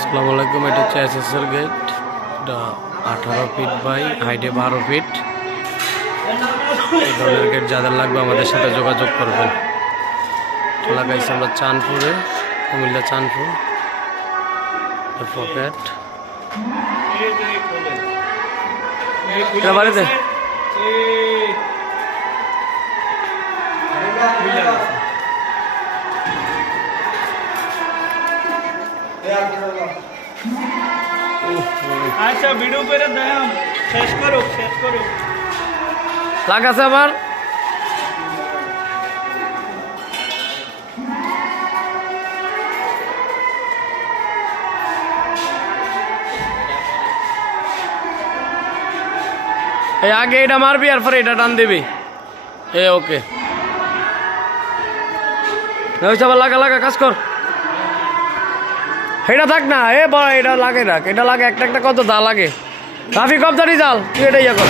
আসসালামু আলাইকুম, এটা হচ্ছে এসএসএর গেট এটা আঠারো ফিট বাই হাইটে বারো ফিট এই ধরনের গেট যাদের লাগবে আমাদের সাথে যোগাযোগ করবেন। লাগাইছি আমরা চাঁদপুরে, কুমিল্লা চাঁদপুর পকেট বাড়িতে? আচ্ছা ভিডিও করে দেখাম শেষ শেষ লাগাছে আবার? এই আগে এটা মারবি আর পরে এটা টান দিবি। এ ওকে লাগা লাগা, কাজ কর। এটা থাক না, এ বড় এটা লাগে রাখ এটা লাগে, একটা একটা কত দা লাগে। রাফি কবতারি জাল তুই এটা ইয়ে কর।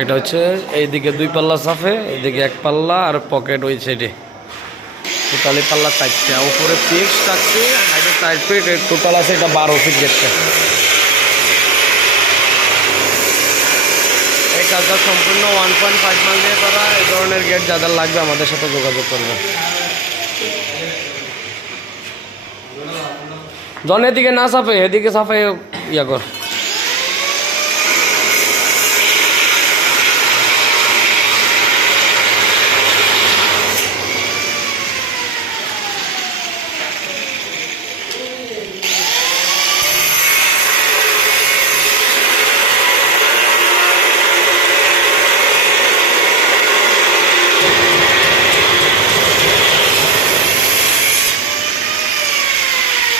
এটা হচ্ছে এইদিকে দুই পাল্লা সাফে, এইদিকে এক পাল্লা আর পকেট ওই সাইডে টোটালি পাল্লা চারটে উপরে ফিক্স থাকছে হাইটে চার ফিট টোটাল আছে এটা বারো ফিট গেটটা। এই কাজটা সম্পূর্ণ ওয়ান পয়েন্ট ফাইভ মাল দিয়ে করা, এই ধরনের গেট যাদের লাগবে আমাদের সাথে যোগাযোগ করবে। জন, এদিকে না সাফে এদিকে সাফে ইয়া কর।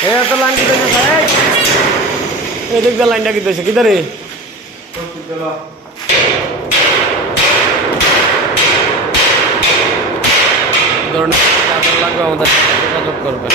এ তো লাইন দিতেছে ভাই এই। দিক দিয়ে লাইনটা দিতেছে ধরে ধরনের লাগবে আমাদের যোগাযোগ করবে।